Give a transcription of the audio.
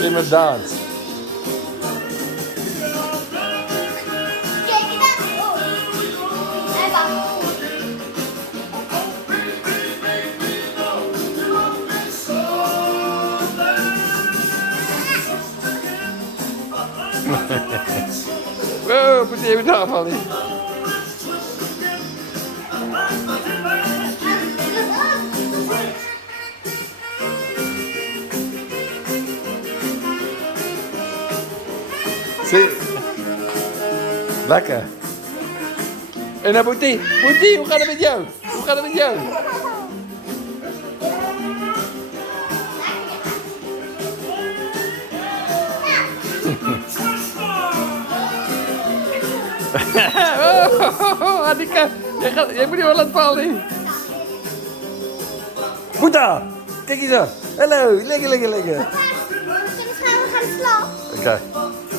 in mijn dans. Kijk dat. Oh. Hey, wacht. Wow, moet je even daarvan niet. Zie. Lekker. En dan moet die, hoe gaat het met jou? Hoe gaat het met jou? Oh, Annika, jij moet die wel laten vallen. Boeta, kijk eens aan. Hallo, lekker. Zullen we gaan slapen? Oké.